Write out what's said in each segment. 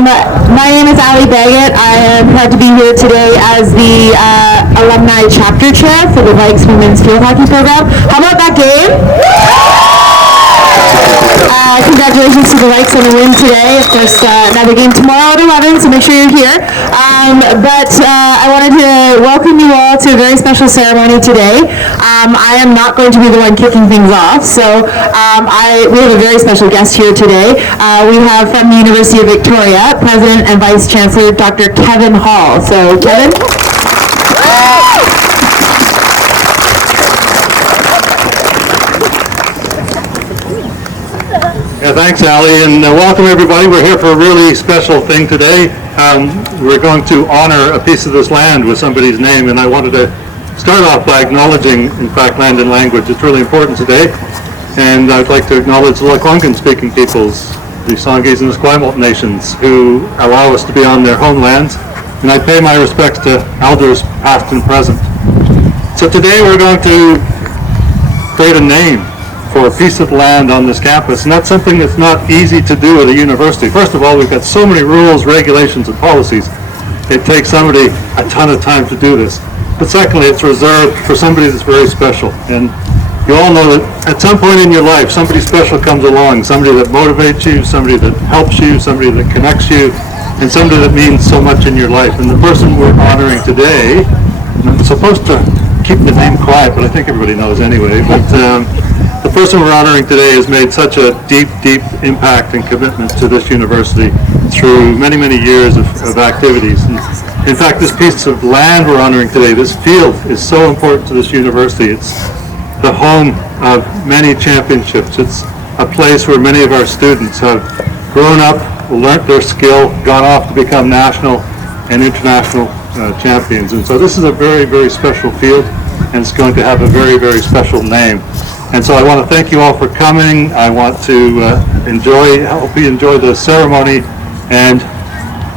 My name is Ali Baggett. I am proud to be here today as the alumni chapter chair for the Vikes Women's Field Hockey Program. How about that game? Congratulations to the Vikes on the win today. Of course, another game tomorrow at 11, so make sure you're here. But I wanted to welcome you all to a very special ceremony today. I am not going to be the one kicking things off, so we have a very special guest here today. We have from the University of Victoria, President and Vice Chancellor Dr. Kevin Hall. So, Kevin? Yeah, thanks, Ali, and welcome everybody. We're here for a really special thing today. We're going to honor a piece of this land with somebody's name, and I wanted to start off by acknowledging, in fact, land and language. It's really important today, and I'd like to acknowledge the Lekwungen-speaking peoples, the Songhees and the Esquimalt nations, who allow us to be on their homelands, and I pay my respects to elders past and present. So today we're going to create a name for a piece of land on this campus, and that's something that's not easy to do at a university. First of all, we've got so many rules, regulations, and policies. It takes somebody a ton of time to do this. But secondly, it's reserved for somebody that's very special. And you all know that at some point in your life, somebody special comes along, somebody that motivates you, somebody that helps you, somebody that connects you, and somebody that means so much in your life. And the person we're honoring today, and I'm supposed to keep the name quiet, but I think everybody knows anyway, but the person we're honoring today has made such a deep, deep impact and commitment to this university through many, many years of activities. And in fact, this piece of land we're honoring today, this field, is so important to this university. It's the home of many championships. It's a place where many of our students have grown up, learnt their skill, gone off to become national and international champions. And so this is a very, very special field, and it's going to have a very, very special name. And so I want to thank you all for coming. I want to help you enjoy the ceremony, and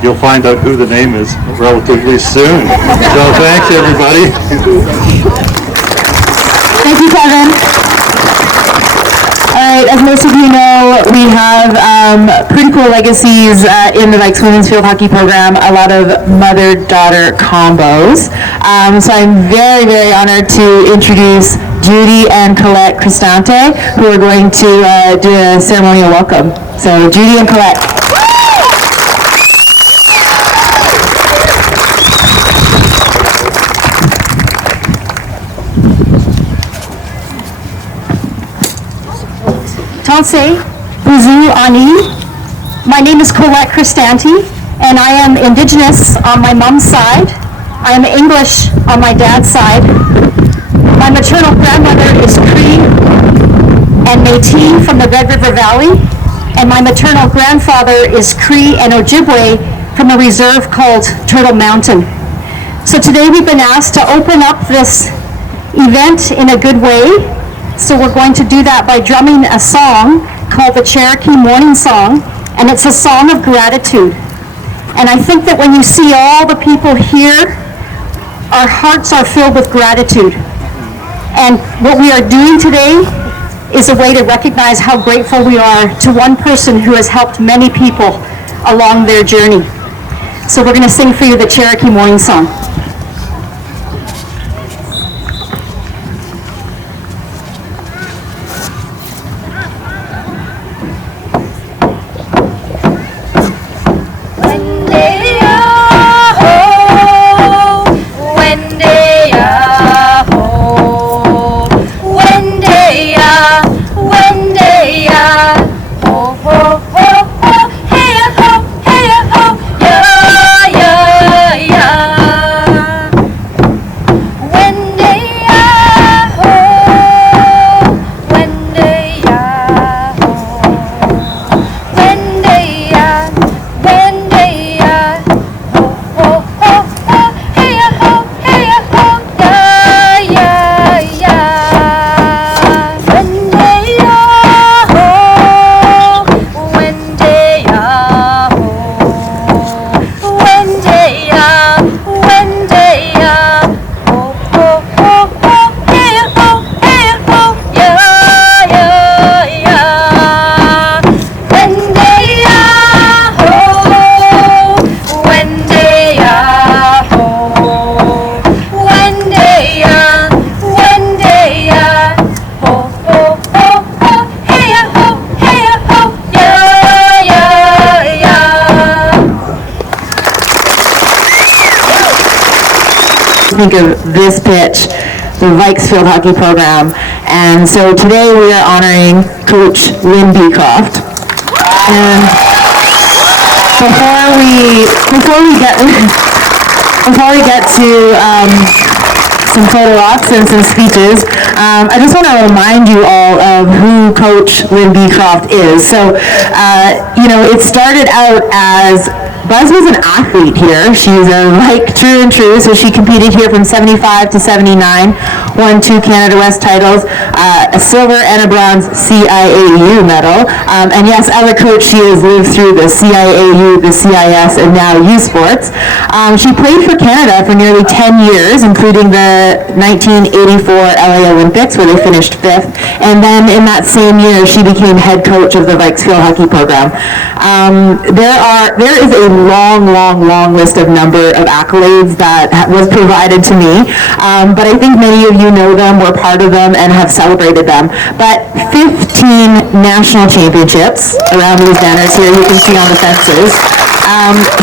you'll find out who the name is relatively soon. So thanks, everybody. Thank you, Kevin. All right, as most of you know, we have pretty cool legacies in the Vikes Women's Field Hockey Program, a lot of mother-daughter combos. So I'm very, very honored to introduce Judy and Colette Cristante, who are going to do a ceremonial welcome. So Judy and Colette. Tansei, Buzu Ani. My name is Colette Cristante, and I am Indigenous on my mom's side. I am English on my dad's side. My maternal grandmother is Cree and Métis from the Red River Valley, and my maternal grandfather is Cree and Ojibwe from a reserve called Turtle Mountain. So today we've been asked to open up this event in a good way. So we're going to do that by drumming a song called the Cherokee Morning Song, and it's a song of gratitude. And I think that when you see all the people here, our hearts are filled with gratitude. And what we are doing today is a way to recognize how grateful we are to one person who has helped many people along their journey. So we're going to sing for you the Cherokee Morning Song. think of this pitch, the Vikes field hockey program. And so today we are honoring Coach Lynne Beecroft. And before we get to some photo ops and some speeches, I just want to remind you all of who Coach Lynne Beecroft is. So, it started out as Buzz was an athlete here. She's a Vike true and true, so she competed here from 75 to 79, won 2 Canada West titles, a silver and a bronze CIAU medal. And yes, as a coach, she has lived through the CIAU, the CIS, and now U Sports. She played for Canada for nearly 10 years, including the 1984 LA Olympics, where they finished 5th. And then in that same year, she became head coach of the Vikes field hockey program. There is a long list of number of accolades that was provided to me, but I think many of you know them, were part of them, and have celebrated them. But 15 national championships around these banners here, you can see on the fences,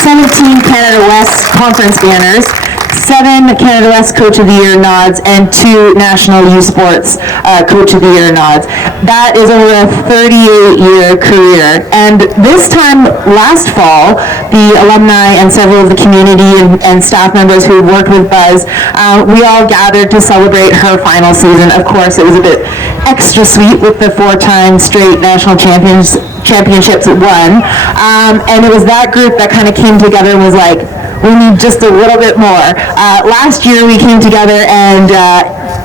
17 Canada West conference banners, 7 Canada West Coach of the Year nods, and 2 National U Sports Coach of the Year nods. That is over a 38-year career. And this time last fall, the alumni and several of the community and staff members who worked with Buzz, we all gathered to celebrate her final season. Of course, it was a bit extra sweet with the 4-time straight national championships won. And it was that group that kind of came together and was like, we need just a little bit more. Last year we came together and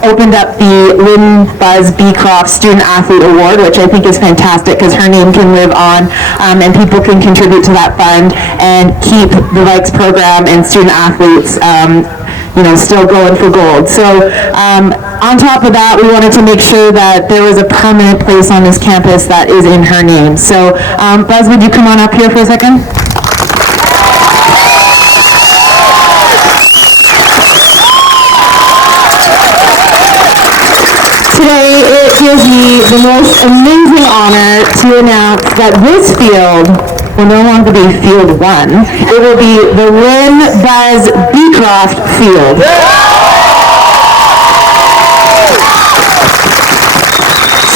opened up the Lynne Buzz Beecroft Student Athlete Award, which I think is fantastic because her name can live on and people can contribute to that fund and keep the Vikes program and student athletes still going for gold. So on top of that, we wanted to make sure that there was a permanent place on this campus that is in her name. So Buzz, would you come on up here for a second? Today, it gives me the most amazing honor to announce that this field will no longer be Field 1. It will be the Lynne Buzz Beecroft Field.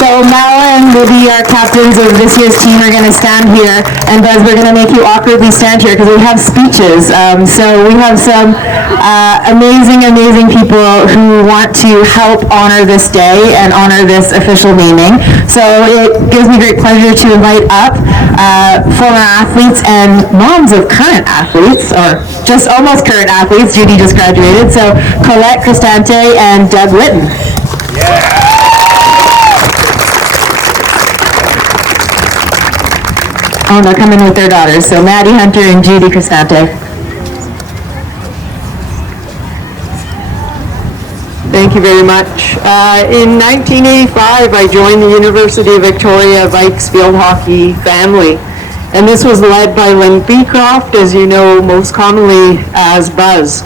So Mala and Libby, our captains of this year's team, are going to stand here, and Buzz, we're going to make you awkwardly stand here because we have speeches. So we have some amazing people who want to help honor this day and honor this official naming. So it gives me great pleasure to invite up former athletes and moms of current athletes, or just almost current athletes. Judy just graduated. So Colette Cristante and Doug Litton. Yeah. Oh, they'll come in with their daughters. So Maddie Hunter and Judy Cristante. Thank you very much. In 1985, I joined the University of Victoria Vikes field hockey family, and this was led by Lynne Beecroft, as you know, most commonly as Buzz.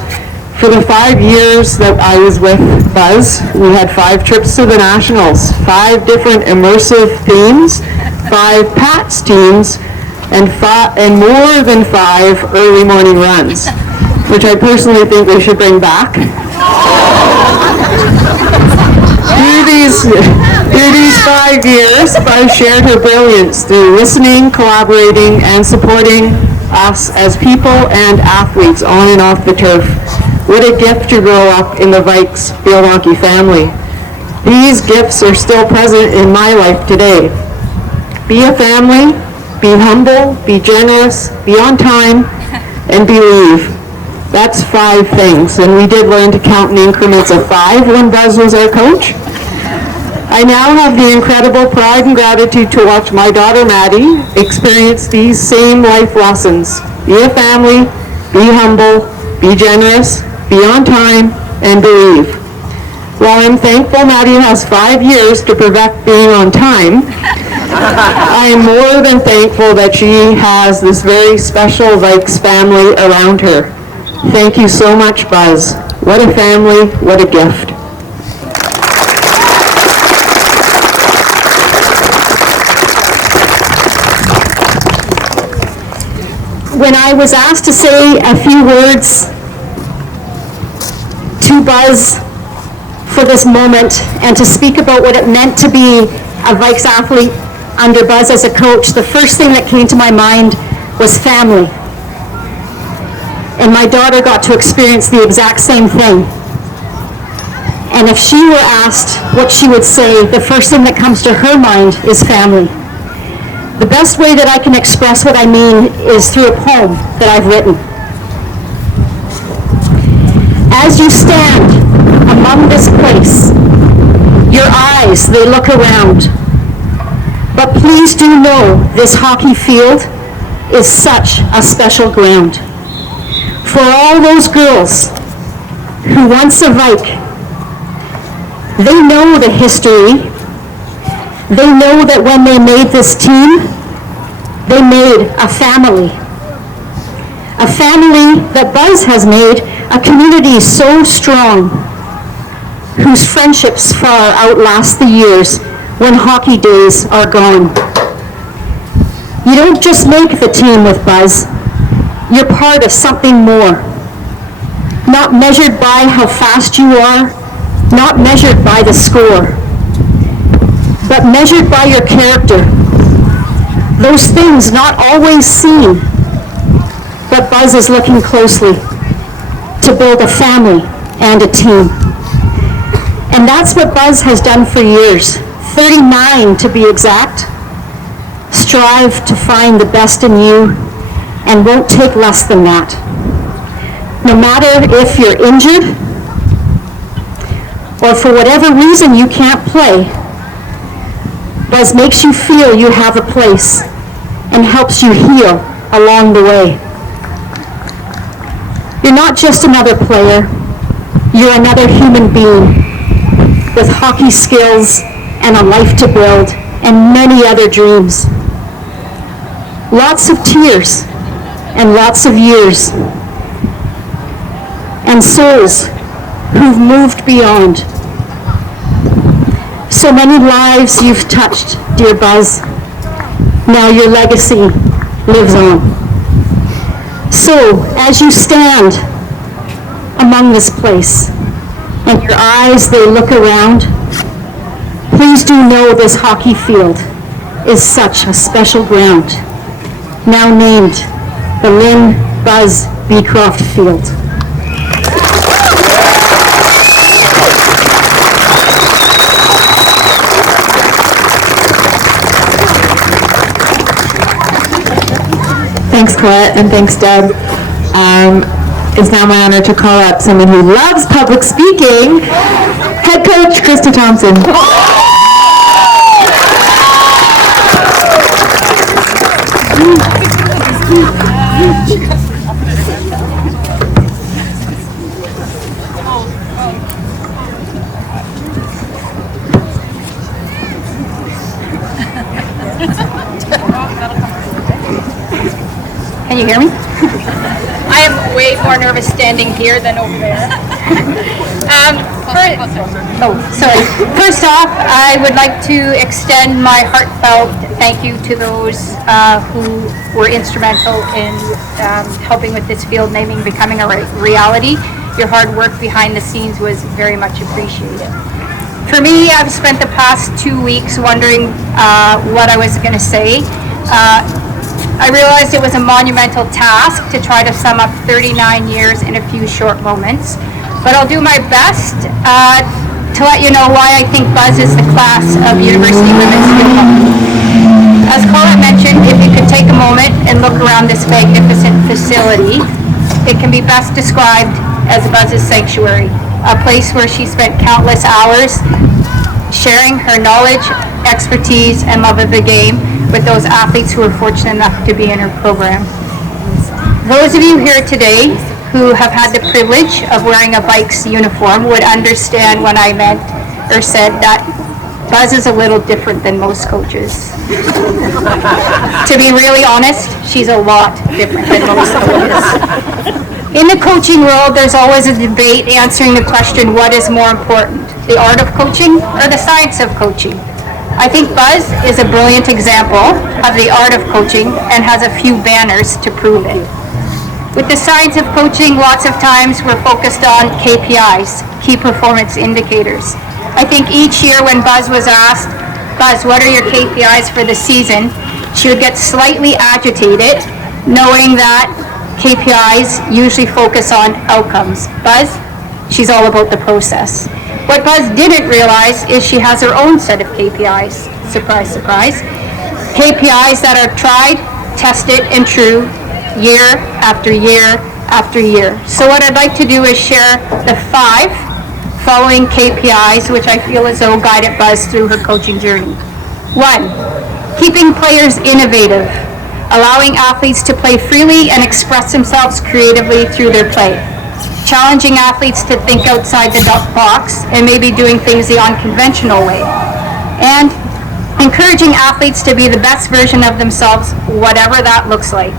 For the 5 years that I was with Buzz, we had 5 trips to the Nationals, 5 different immersive themes, 5 PATS teams, and more than 5 early morning runs, which I personally think we should bring back. Through these 5 years, Buzz shared her brilliance through listening, collaborating, and supporting us as people and athletes on and off the turf. What a gift to grow up in the Vikes field hockey family. These gifts are still present in my life today. Be a family, be humble, be generous, be on time, and believe. That's 5 things, and we did learn to count in increments of 5 when Buzz was our coach. I now have the incredible pride and gratitude to watch my daughter Maddie experience these same life lessons. Be a family, be humble, be generous, be on time, and believe. While I'm thankful Maddie has 5 years to perfect being on time, I am more than thankful that she has this very special Vikes family around her. Thank you so much, Buzz. What a family, what a gift. When I was asked to say a few words to you, Buzz, for this moment and to speak about what it meant to be a Vikes athlete under Buzz as a coach, the first thing that came to my mind was family. And my daughter got to experience the exact same thing. And if she were asked what she would say, the first thing that comes to her mind is family. The best way that I can express what I mean is through a poem that I've written. As you stand among this place, your eyes, they look around. But please do know this hockey field is such a special ground. For all those girls who once a Vike, they know the history. They know that when they made this team, they made a family. A family that Buzz has made, a community so strong, whose friendships far outlast the years when hockey days are gone. You don't just make the team with Buzz, you're part of something more. Not measured by how fast you are, not measured by the score, but measured by your character. Those things not always seen, but Buzz is looking closely to build a family and a team. And that's what Buzz has done for years, 39 to be exact. Strive to find the best in you and won't take less than that. No matter if you're injured or for whatever reason you can't play, Buzz makes you feel you have a place and helps you heal along the way. You're not just another player, you're another human being with hockey skills and a life to build and many other dreams. Lots of tears and lots of years and souls who've moved beyond. So many lives you've touched, dear Buzz. Now your legacy lives on. So, as you stand among this place and your eyes, they look around, please do know this hockey field is such a special ground, now named the Lynne Buzz Beecroft Field. Thanks, Colette, and thanks, Deb. It's now my honor to call up someone who loves public speaking, head coach Krista Thompson. Can you hear me? I am way more nervous standing here than over there. First off, I would like to extend my heartfelt thank you to those who were instrumental in helping with this field naming becoming a reality. Your hard work behind the scenes was very much appreciated. For me, I've spent the past 2 weeks wondering what I was going to say. I realized it was a monumental task to try to sum up 39 years in a few short moments, but I'll do my best to let you know why I think Buzz is the class of University Women's Field Hockey. As Colette mentioned, if you could take a moment and look around this magnificent facility, it can be best described as Buzz's sanctuary, a place where she spent countless hours sharing her knowledge, expertise, and love of the game with those athletes who were fortunate enough to be in her program. Those of you here today who have had the privilege of wearing a Vikes uniform would understand when I meant or said that Buzz is a little different than most coaches. To be really honest, she's a lot different than most coaches. In the coaching world, there's always a debate answering the question, what is more important, the art of coaching or the science of coaching? I think Buzz is a brilliant example of the art of coaching and has a few banners to prove it. With the science of coaching, lots of times we're focused on KPIs, key performance indicators. I think each year when Buzz was asked, Buzz, what are your KPIs for the season? She would get slightly agitated, knowing that KPIs usually focus on outcomes. Buzz, she's all about the process. What Buzz didn't realize is she has her own set of KPIs. Surprise, surprise. KPIs that are tried, tested, and true year after year after year. So what I'd like to do is share the 5 following KPIs, which I feel as though guided Buzz through her coaching journey. 1, keeping players innovative, allowing athletes to play freely and express themselves creatively through their play. Challenging athletes to think outside the box and maybe doing things the unconventional way. And encouraging athletes to be the best version of themselves, whatever that looks like.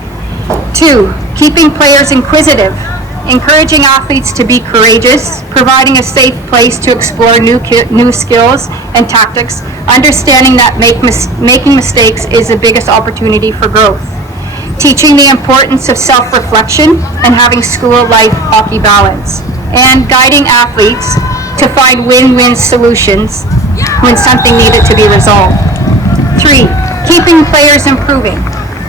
2, keeping players inquisitive, encouraging athletes to be courageous, providing a safe place to explore new skills and tactics, understanding that making mistakes is the biggest opportunity for growth. Teaching the importance of self-reflection and having school-life hockey balance, and guiding athletes to find win-win solutions when something needed to be resolved. 3, keeping players improving.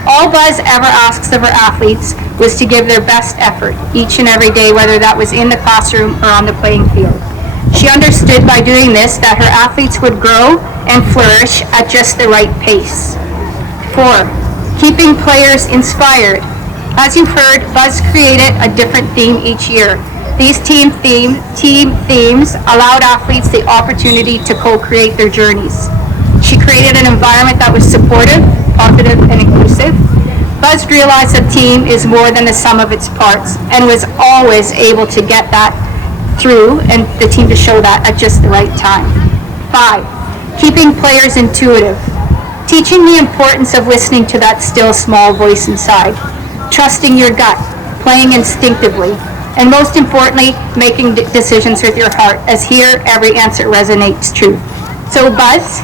All Buzz ever asks of her athletes was to give their best effort each and every day, whether that was in the classroom or on the playing field. She understood by doing this that her athletes would grow and flourish at just the right pace. 4, keeping players inspired. As you've heard, Buzz created a different theme each year. These team themes allowed athletes the opportunity to co-create their journeys. She created an environment that was supportive, positive, and inclusive. Buzz realized a team is more than the sum of its parts and was always able to get that through and the team to show that at just the right time. 5, keeping players intuitive. Teaching the importance of listening to that still small voice inside, trusting your gut, playing instinctively, and most importantly, making decisions with your heart, as here every answer resonates true. So Buzz,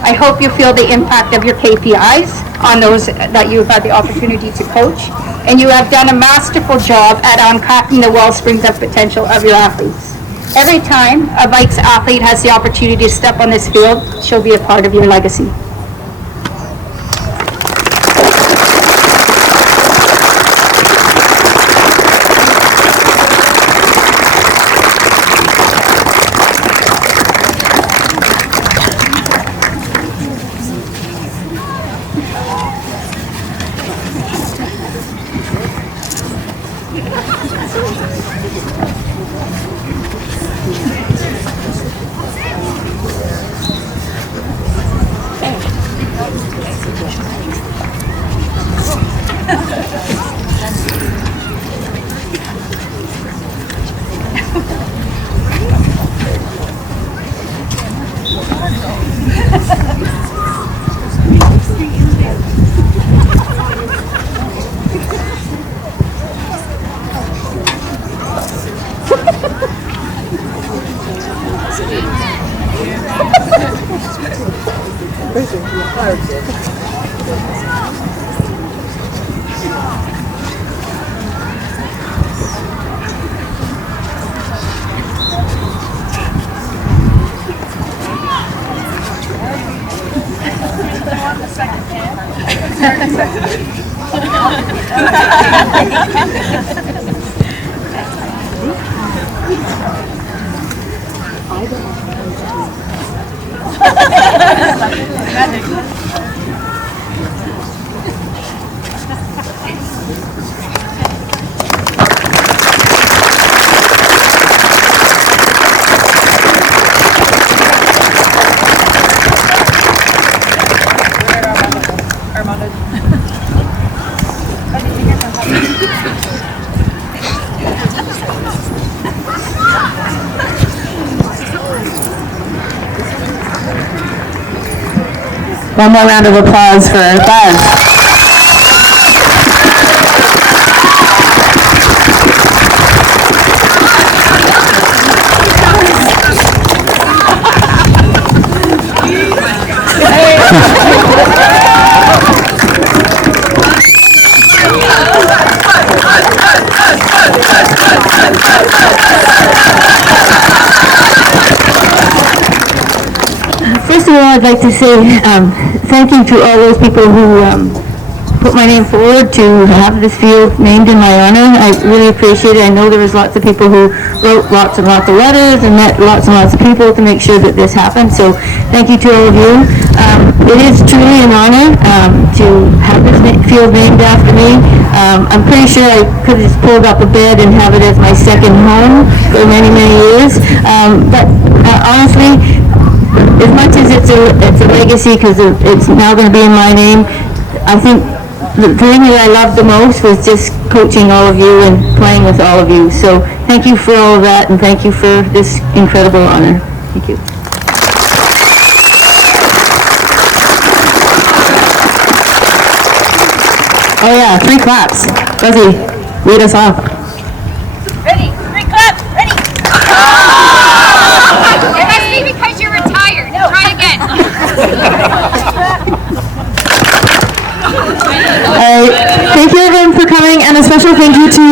I hope you feel the impact of your KPIs on those that you've had the opportunity to coach, and you have done a masterful job at uncracking the wellsprings of potential of your athletes. Every time a Vikes athlete has the opportunity to step on this field, she'll be a part of your legacy. One more round of applause for Buzz. I'd like to say thank you to all those people who put my name forward to have this field named in my honor. I really appreciate it. I know there was lots of people who wrote lots and lots of letters and met lots and lots of people to make sure that this happened. So thank you to all of you. It is truly an honor to have this field named after me. I'm pretty sure I could have just pulled up a bed and have it as my second home for many, many years. But honestly, as much as it's a legacy because it's now going to be in my name, I think the thing that I loved the most was just coaching all of you and playing with all of you. So thank you for all of that, and thank you for this incredible honor. Thank you. Oh yeah, 3 claps. Leslie, lead us off. Ready? 3 claps. Ready? It must be because you're retired. Try again. Thank you everyone for coming, and a special thank you to,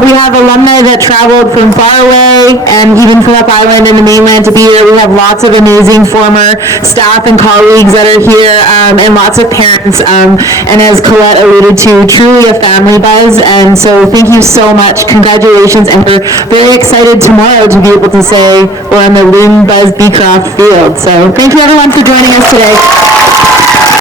we have alumni that traveled from far away and even from up island and the mainland to be here. We have lots of amazing former staff and colleagues that are here, and lots of parents, and as Colette alluded to, truly a family buzz, and so thank you so much. Congratulations, and we're very excited tomorrow to be able to say we're on the Lynne Beecroft field. So thank you everyone for joining us today.